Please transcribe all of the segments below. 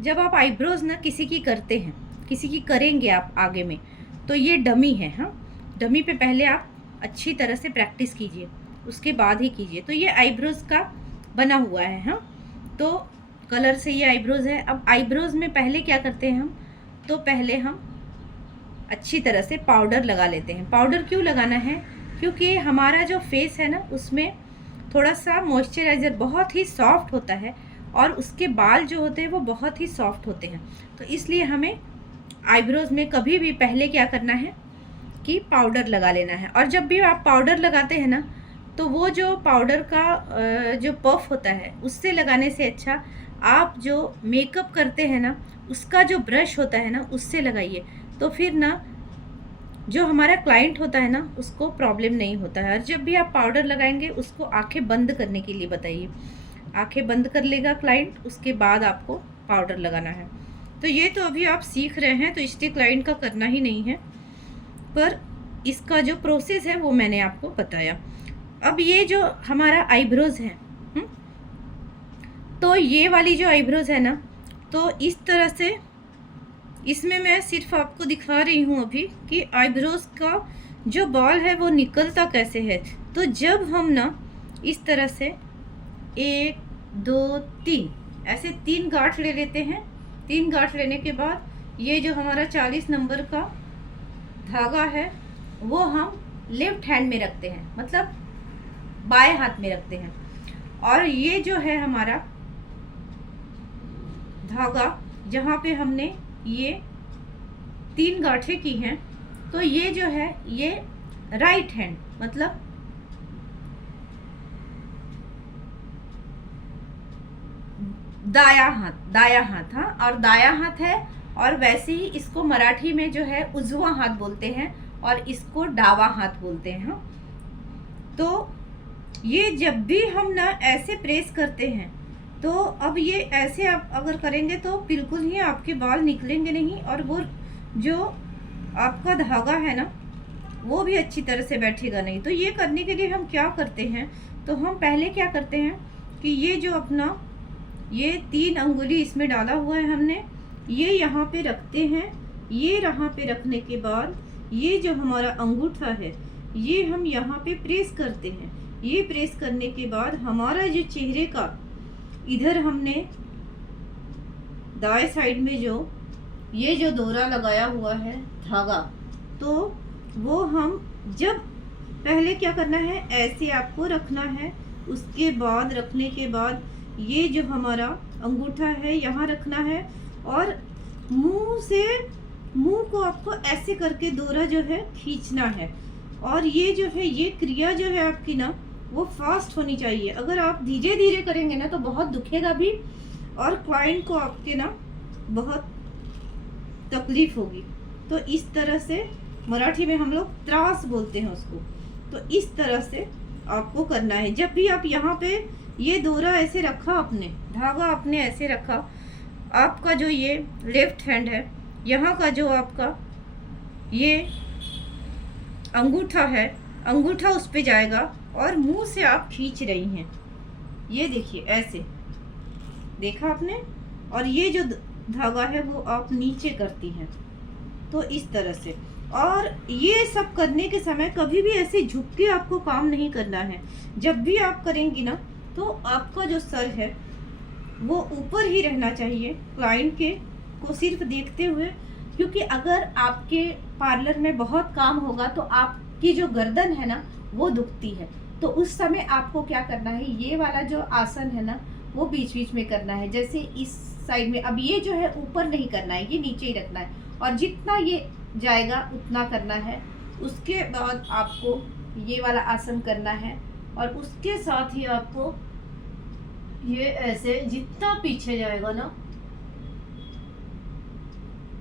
जब आप आईब्रोज ना किसी की करते हैं, किसी की करेंगे आप आगे में, तो ये डमी है। हाँ, डमी पे पहले आप अच्छी तरह से प्रैक्टिस कीजिए, उसके बाद ही कीजिए। तो ये आईब्रोज का बना हुआ है। हाँ, तो कलर से ये आईब्रोज है। अब आईब्रोज में पहले क्या करते हैं हम, तो पहले हम अच्छी तरह से पाउडर लगा लेते हैं। पाउडर क्यों लगाना है, क्योंकि हमारा जो फेस है ना उसमें थोड़ा सा मॉइस्चराइज़र बहुत ही सॉफ्ट होता है और उसके बाल जो होते हैं वो बहुत ही सॉफ्ट होते हैं। तो इसलिए हमें आईब्रोज़ में कभी भी पहले क्या करना है कि पाउडर लगा लेना है। और जब भी आप पाउडर लगाते हैं ना, तो वो जो पाउडर का जो पफ होता है उससे लगाने से अच्छा आप जो मेकअप करते हैं ना उसका जो ब्रश होता है ना उससे लगाइए। तो फिर ना जो हमारा क्लाइंट होता है ना उसको प्रॉब्लम नहीं होता है। और जब भी आप पाउडर लगाएंगे उसको आंखें बंद करने के लिए बताइए। आंखें बंद कर लेगा क्लाइंट, उसके बाद आपको पाउडर लगाना है। तो ये तो अभी आप सीख रहे हैं, तो इसलिए क्लाइंट का करना ही नहीं है, पर इसका जो प्रोसेस है वो मैंने आपको बताया। अब ये जो हमारा आईब्रोज है, तो ये वाली जो आईब्रोज है ना, तो इस तरह से इसमें मैं सिर्फ आपको दिखा रही हूँ अभी कि आईब्रोज का जो बाल है वो निकलता कैसे है। तो जब हम ना इस तरह से 1 2 3 ऐसे 3 गांठ ले लेते हैं। 3 गांठ लेने के बाद ये जो हमारा 40 नंबर का धागा है वो हम लेफ्ट हैंड में रखते हैं, मतलब बाएं हाथ में रखते हैं। और ये जो है हमारा धागा जहाँ पे हमने ये 3 गांठें की हैं, तो ये जो है ये राइट हैंड, मतलब दाया हाथ। हाँ, और दाया हाथ है। और वैसे ही इसको मराठी में जो है उजवा हाथ बोलते हैं और इसको डावा हाथ बोलते हैं। हाँ, तो ये जब भी हम ना ऐसे प्रेस करते हैं, तो अब ये ऐसे आप अगर करेंगे तो बिल्कुल ही आपके बाल निकलेंगे नहीं, और वो जो आपका धागा है ना वो भी अच्छी तरह से बैठेगा नहीं। तो ये करने के लिए हम क्या करते हैं, तो हम पहले क्या करते हैं कि ये जो अपना ये 3 अंगुली इसमें डाला हुआ है हमने, ये यहाँ पे रखते हैं। ये यहाँ पे रखने के बाद ये जो हमारा अंगूठा है ये हम यहाँ पे प्रेस करते हैं। ये प्रेस करने के बाद हमारा जो चेहरे का इधर हमने दाएं साइड में जो ये जो डोरा लगाया हुआ है धागा, तो वो हम जब पहले क्या करना है ऐसे आपको रखना है। उसके बाद रखने के बाद ये जो हमारा अंगूठा है यहाँ रखना है, और मुंह को आपको ऐसे करके डोरा जो है खींचना है। और ये जो है ये क्रिया जो है आपकी ना वो फास्ट होनी चाहिए। अगर आप धीरे धीरे करेंगे ना तो बहुत दुखेगा भी, और क्लाइंट को आपके ना बहुत तकलीफ होगी। तो इस तरह से मराठी में हम लोग त्रास बोलते हैं उसको। तो इस तरह से आपको करना है। जब भी आप यहाँ पे ये डोरा ऐसे रखा, आपने धागा आपने ऐसे रखा, आपका जो ये लेफ्ट हैंड है यहाँ का जो आपका ये अंगूठा है, अंगूठा उस पे जाएगा और मुंह से आप खींच रही हैं। ये देखिए ऐसे देखा आपने, और ये जो धागा है वो आप नीचे करती हैं। तो इस तरह से, और ये सब करने के समय कभी भी ऐसे झुक के आपको काम नहीं करना है। जब भी आप करेंगी ना तो आपका जो सर है वो ऊपर ही रहना चाहिए क्लाइंट के को सिर्फ देखते हुए, क्योंकि अगर आपके पार्लर में बहुत काम होगा तो आपकी जो गर्दन है ना वो दुखती है। तो उस समय आपको क्या करना है, ये वाला जो आसन है ना वो बीच बीच में करना है। जैसे इस साइड में अब ये जो है ऊपर नहीं करना है, ये नीचे ही रखना है, और जितना ये जाएगा उतना करना है। उसके बाद आपको ये वाला आसन करना है, और उसके साथ ही आपको ये ऐसे जितना पीछे जाएगा ना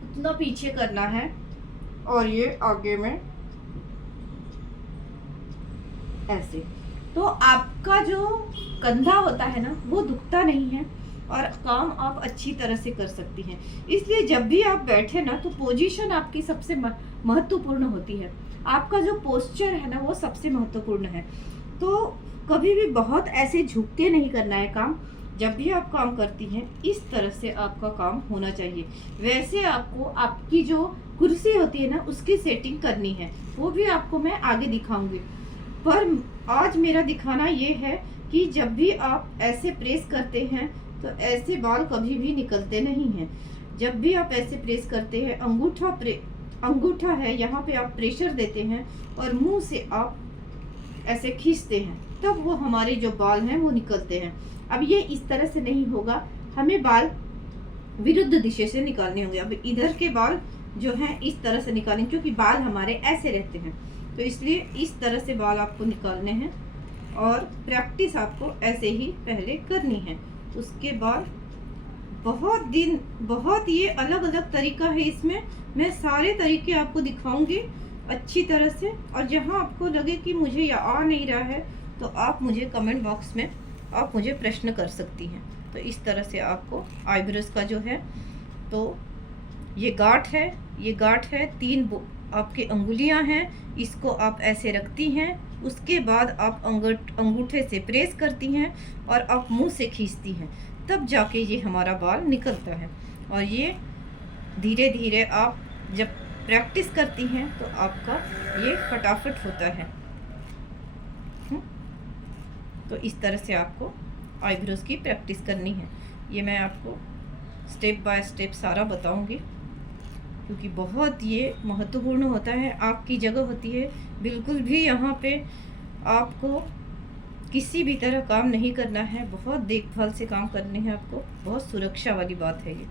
उतना पीछे करना है, और ये आगे में ऐसे। तो आपका जो कंधा होता है ना वो दुखता नहीं है, और काम आप अच्छी तरह से कर सकती हैं। इसलिए जब भी आप बैठे ना तो पोजीशन आपकी सबसे महत्वपूर्ण होती है। आपका जो पोस्चर है ना वो सबसे महत्वपूर्ण है। तो कभी भी बहुत ऐसे झुक के नहीं करना है काम। जब भी आप काम करती हैं इस तरह से आपका काम होना चाहिए। वैसे आपको आपकी जो कुर्सी होती है ना उसकी सेटिंग करनी है, वो भी आपको मैं आगे दिखाऊंगी। पर आज मेरा दिखाना ये है कि जब भी आप ऐसे प्रेस करते हैं तो ऐसे बाल कभी भी निकलते नहीं हैं। जब भी आप ऐसे प्रेस करते हैं, अंगूठा है यहाँ पे आप प्रेशर देते हैं और मुंह से आप ऐसे खींचते हैं, तब वो हमारे जो बाल हैं वो निकलते हैं। अब ये इस तरह से नहीं होगा, हमें बाल विरुद्ध दिशा से निकालने होंगे। अब इधर के बाल जो हैं इस तरह से निकालें, क्योंकि बाल हमारे ऐसे रहते हैं, तो इसलिए इस तरह से बाल आपको निकालने हैं और प्रैक्टिस आपको ऐसे ही पहले करनी है। उसके बाद बहुत ये अलग अलग तरीका है, इसमें मैं सारे तरीके आपको दिखाऊंगी अच्छी तरह से। और जहां आपको लगे कि मुझे यह आ नहीं रहा है तो आप मुझे कमेंट बॉक्स में आप मुझे प्रश्न कर सकती हैं। तो इस तरह से आपको आईब्रोज का जो है, तो ये गांठ है 3 आपकी अंगुलियां हैं, इसको आप ऐसे रखती हैं। उसके बाद आप अंगूठे से प्रेस करती हैं और आप मुंह से खींचती हैं, तब जाके ये हमारा बाल निकलता है। और ये धीरे धीरे आप जब प्रैक्टिस करती हैं तो आपका ये फटाफट होता है। तो इस तरह से आपको आईब्रोज की प्रैक्टिस करनी है। ये मैं आपको स्टेप बाय स्टेप सारा बताऊंगी, क्योंकि बहुत ये महत्वपूर्ण होता है। आपकी जगह होती है, बिल्कुल भी यहाँ पे आपको किसी भी तरह काम नहीं करना है, बहुत देखभाल से काम करने हैं आपको, बहुत सुरक्षा वाली बात है ये।